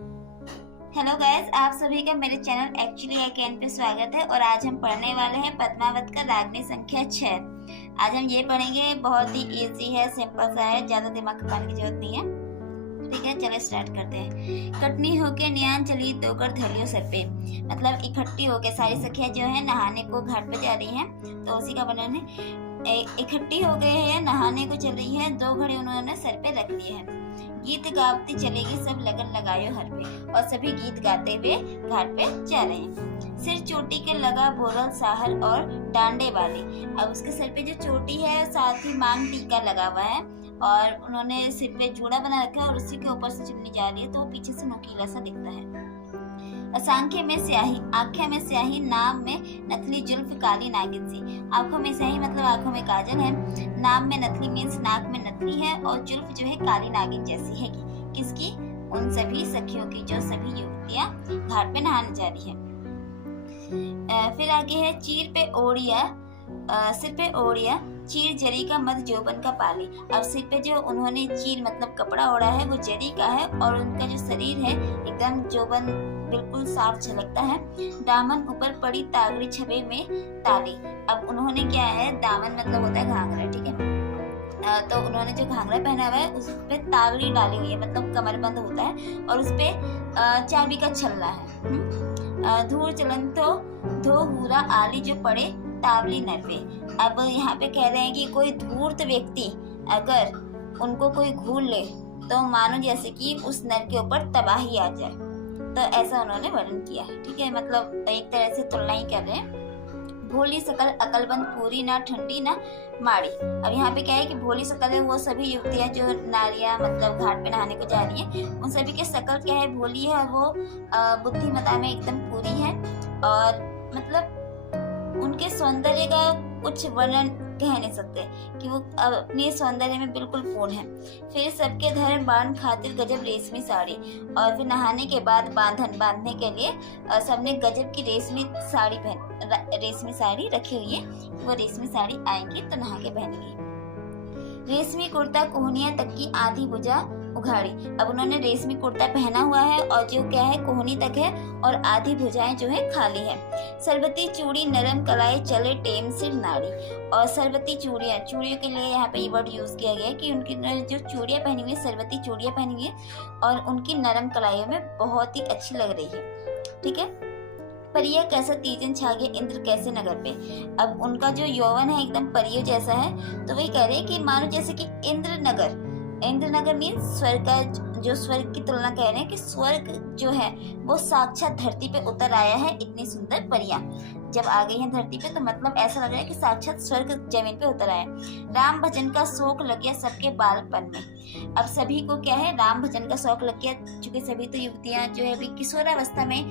Hello guys, आप सभी का मेरे channel actually I can pay स्वागत है। और आज हम पढ़ने वाले हैं पद्मावत का रागनी संख्या 6। आज हम ये पढ़ेंगे, बहुत ही इजी है, सिंपल सा है, ज्यादा दिमाग खपाने की जरूरत नहीं है। ठीक है, चलो स्टार्ट करते हैं। कटनी होके नियान चली दोकर धरियो सर पे, मतलब इकट्ठी होके सारी सखियां जो है नहाने को घाट पे जा रही हैं, तो उसी का वर्णन है। इकट्ठी हो गए हैं, नहाने को चल रही है, 2 घड़े उन्होंने सर पे रख लिए हैं। गीत गाती चलेगी सब लगन लगायो हर पे, और सभी गीत गाते हुए घाट पे जा रहे हैं। सिर चोटी के लगा बोरल साहर और डांडे वाली। अब उसके सर पे जो चोटी है, साथ ही मांग टीका लगा हुआ है, और उन्होंने सिर पे चूड़ा बना रखा है, और उसी के ऊपर से चुन्नी जा रही है, तो वो पीछे से नुकीला सा दिखता है। सांख्य में स्याही, आँखें में स्याही, नाम में नथली, जुल्फ काली नागिन सी। आंखों में स्याही मतलब आंखों में काजल है, नाम में नथली मीन्स नाक में नथली है, और जुल्फ जो है काली नागिन जैसी है। किसकी? उन सभी सखियों की, जो सभी युवतियां घाट पे नहाने जा रही है। फिर आगे है चीर पे ओढ़िया, सिर पे ओढ़िया, चीर जरी का मध जोबन का पाली। अब सिर पे जो उन्होंने चीर मतलब कपड़ा ओढ़ा है वो जरी का है, और उनका जो शरीर है एकदम जोबन बिल्कुल साफ झलकता है। दामन ऊपर पड़ी तागड़ी छबे में ताली। अब उन्होंने क्या है, दामन मतलब होता है घाघरा, ठीक है। तो उन्होंने जो घाघरा पहना हुआ है उस पे तागड़ी डाली हुई है, मतलब कमरबंद होता है, और उस पे चाबी का छल्ला है। धूर चलन तो धो हुरा आली जो पड़े तावली नर पे। अब यहाँ पे कह रहे हैं कि कोई धूर्त व्यक्ति अगर उनको कोई घूर ले तो मानो जैसे कि उस नर के ऊपर तबाही आ जाए, तो ऐसा उन्होंने वर्णन किया है। ठीक है, मतलब एक तरह से तुलना ही कर रहे हैं। भोली सकल अकलबंद पूरी ना ठंडी ना माड़ी। अब यहाँ पे क्या है कि भोली सकल है वो सभी युवतियां जो नारियां मतलब घाट पे नहाने को जा रही हैं, उन सभी के सकल क्या है, भोली है, और वो बुद्धिमता में एकदम पूरी है, और मतलब उनके सौंदर्य का कुछ वर्णन कह नहीं सकते कि वो अपने सौंदर्य में बिल्कुल पूर्ण है। फिर सबके धर्म बांध खातिर गजब रेशमी साड़ी, और फिर नहाने के बाद बांधने के लिए सबने गजब की रेशमी साड़ी रखी हुई है। वो रेशमी साड़ी आएंगी तो नहा के पहनेंगी। रेशमी कुर्ता कोहनिया तक की आधी भुजा उघाड़ी। अब उन्होंने रेशमी कुर्ता पहना हुआ है, और जो क्या है कोहनी तक है, और आधी भुजाएं जो है खाली है। सरबती चूड़ी नरम कलाई चले टेम सिर नाड़ी। और सरबती चूड़ियाँ, चूड़ियों के लिए यहाँ पे ये वर्ड यूज किया गया है कि उनकी जो चूड़ियाँ पहनी हुई है, सरबती चूड़ियाँ पहनी हुई है, और उनकी नरम कलाइयों में बहुत ही अच्छी लग रही है। ठीक है। परिया कैसा तीजन छागे इंद्र कैसे नगर पे। अब उनका जो यौवन है एकदम परियों जैसा है, तो वही कह रहे हैं कि मानो जैसे कि इंद्र नगर मीन्स स्वर्ग का, जो स्वर्ग की तुलना कह रहे हैं कि स्वर्ग जो है वो साक्षात धरती पे उतर आया है। इतनी सुंदर परियां जब आ गई हैं धरती पे, तो मतलब ऐसा लग रहा है कि साक्षात स्वर्ग जमीन पे उतर आया। राम भजन का शौक लग गया सबके बालपन में। अब सभी को क्या है, राम भजन का शौक लग गया, चूंकि सभी तो युवतियां जो है अभी किशोरावस्था में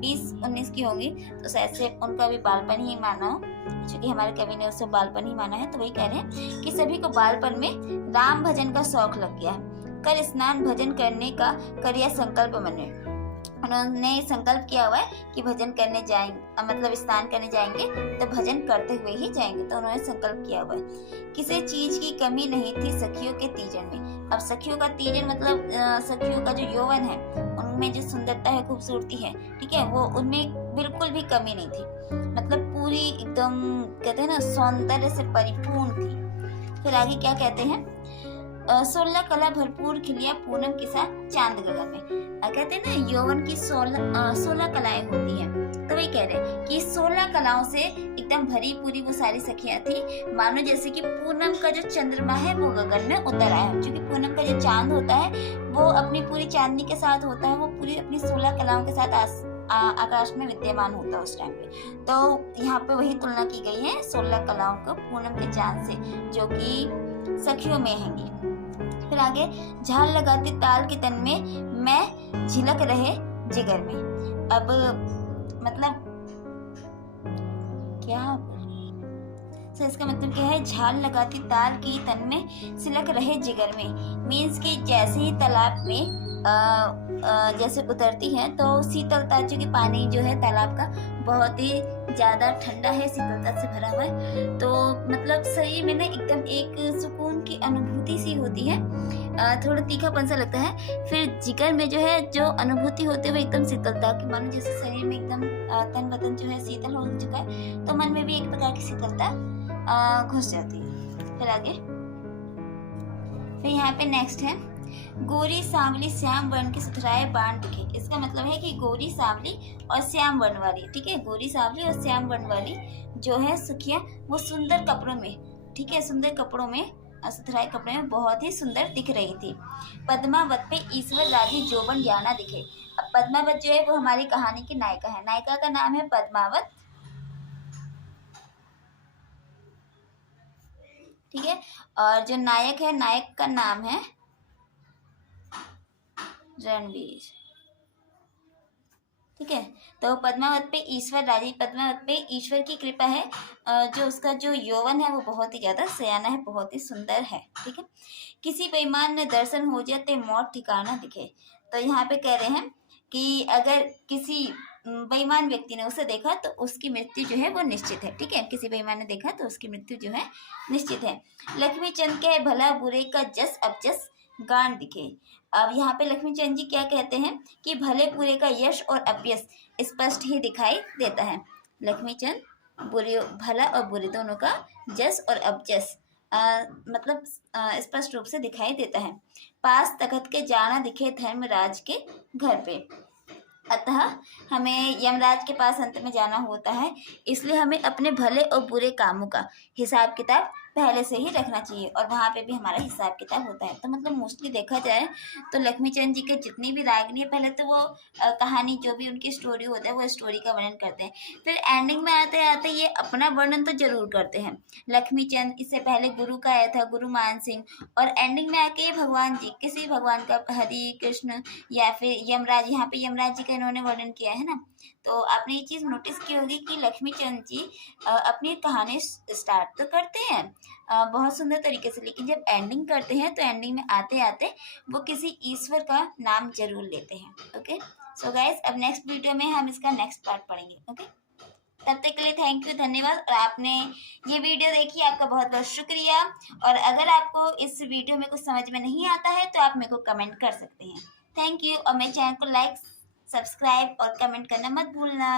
20-19 की होंगी, तो शायद से उनका भी बालपन ही माना हो, क्योंकि हमारे कवि ने उससे बालपन ही माना है। तो वही कह रहे हैं कि सभी को बालपन में राम भजन का शौक लग गया है। कर स्नान भजन करने का करिया संकल्प मने। उन्होंने संकल्प किया हुआ है कि भजन करने जाएंगे, मतलब स्नान करने जाएंगे तो भजन करते हुए ही जाएंगे, तो उन्होंने संकल्प किया हुआ है। किसी चीज की कमी नहीं थी सखियों के तीजन में। अब सखियों का तीजन मतलब सखियों का जो यौवन है, उनमें जो सुंदरता है, खूबसूरती है, ठीक है, वो उनमें बिल्कुल भी कमी नहीं थी, मतलब पूरी एकदम कहते हैं ना सौंदर्य से परिपूर्ण थी। फिर आगे क्या कहते हैं, 16 कला भरपूर खिलिया पूनम के साथ चांद गगन में। कहते हैं ना यौवन की 16 कलाएं होती हैं, तो वही कह रहे हैं कि 16 कलाओं से एकदम भरी पूरी वो सारी सखियां थी, मानो जैसे कि पूनम का जो चंद्रमा है वो गगन में उतर आया है। क्योंकि पूनम का जो चांद होता है वो अपनी पूरी चांदनी के साथ होता है, वो पूरी अपनी 16 कलाओं के साथ आकाश में विद्यमान होता है उस टाइम पे। तो यहाँ पे वही तुलना की गई है 16 कलाओं को पूनम के चांद से, जो कि सखियों में हैंगी। फिर आगे झाल लगाती ताल के तन में मैं झिलक रहे जिगर में। अब मतलब क्या सर, इसका मतलब क्या है, झाल लगाती ताल की तन में सिलक रहे जिगर में, मीन्स कि जैसे ही तालाब में जैसे उतरती है तो शीतलता, चूँकि पानी जो है तालाब का बहुत ही ज़्यादा ठंडा है, शीतलता से भरा हुआ है, तो मतलब शरीर में ना एकदम एक सुकून की अनुभूति सी होती है। थोड़ा तीखापन सा लगता है। फिर जिगर में जो है जो अनुभूति होती है वो एकदम शीतलता की, मानो जैसे शरीर में एकदम तन बदन जो है शीतल हो चुका है, तो मन में भी एक प्रकार की शीतलता घुस जाती है। फिर आगे, फिर यहाँ पे नेक्स्ट है, गोरी सांवली श्याम वर्ण के सुधराए बाण दिखे। इसका मतलब है कि गोरी सांवली और श्याम वर्ण वाली, ठीक है, गोरी सांवली और श्याम वर्ण वाली जो है सुखिया, वो सुंदर कपड़ों में, ठीक है, सुंदर कपड़ों में, सुथराए कपड़े में बहुत ही सुंदर दिख रही थी। पद्मावत पे ईश्वर राजी जोबन ज्ञाना दिखे। अब पद्मावत जो है वो हमारी कहानी की नायिका है। नायिका का नाम है पद्मावत, ठीक है, और जो नायक है, नायक का नाम है रणवीर, ठीक है। तो पद्मावत पे ईश्वर राजी, पद्मावत पे ईश्वर की कृपा है, जो उसका जो यौवन है वो बहुत ही ज्यादा सयाना है, बहुत ही सुंदर है, ठीक है। किसी बेईमान ने दर्शन हो जाए ते मौत ठिकाना दिखे। तो यहाँ पे कह रहे हैं कि अगर किसी बेईमान व्यक्ति ने उसे देखा तो उसकी मृत्यु जो है वो निश्चित है, ठीक है, किसी बेईमान ने देखा तो उसकी मृत्यु जो है निश्चित है। लक्ष्मी चंद के भला बुरे का जस अब जस गान दिखे। अब यहाँ पे लक्ष्मी चंद जी क्या कहते हैं कि भले बुरे का यश और अपयश स्पष्ट ही दिखाई देता है। लक्ष्मी चंद बुरे, भला और बुरे दोनों का जस और अपजस मतलब स्पष्ट रूप से दिखाई देता है। पास तखत के जाना दिखे धर्मराज के घर पे। अतः हमें यमराज के पास अंत में जाना होता है, इसलिए हमें अपने भले और बुरे कामों का हिसाब किताब पहले से ही रखना चाहिए, और वहाँ पे भी हमारा हिसाब किताब होता है। तो मतलब मोस्टली देखा जाए तो लक्ष्मी चंद जी के जितनी भी रागनी है, पहले तो वो कहानी जो भी उनकी स्टोरी होता है वो स्टोरी का वर्णन करते हैं, फिर एंडिंग में आते आते ये अपना वर्णन तो जरूर करते हैं। लक्ष्मी चंद, इससे पहले गुरु का आया था गुरु मान सिंह, और एंडिंग में आके ये भगवान जी, किसी भगवान का, हरि कृष्ण या फिर यमराज, यहाँ पे यमराज जी का इन्होंने वर्णन किया है ना। तो आपने ये चीज़ नोटिस की होगी कि लक्ष्मी चंद जी अपनी कहानी स्टार्ट तो करते हैं बहुत सुंदर तरीके से, लेकिन जब एंडिंग करते हैं तो एंडिंग में आते आते वो किसी ईश्वर का नाम जरूर लेते हैं। ओके, सो गाइस, अब नेक्स्ट वीडियो में हम इसका नेक्स्ट पार्ट पढ़ेंगे। ओके, तब तक के लिए थैंक यू, धन्यवाद। और आपने ये वीडियो देखी, आपका बहुत बहुत शुक्रिया। और अगर आपको इस वीडियो में कुछ समझ में नहीं आता है तो आप मेरे को कमेंट कर सकते हैं। थैंक यू, और मेरे चैनल को लाइक, सब्सक्राइब और कमेंट करना मत भूलना।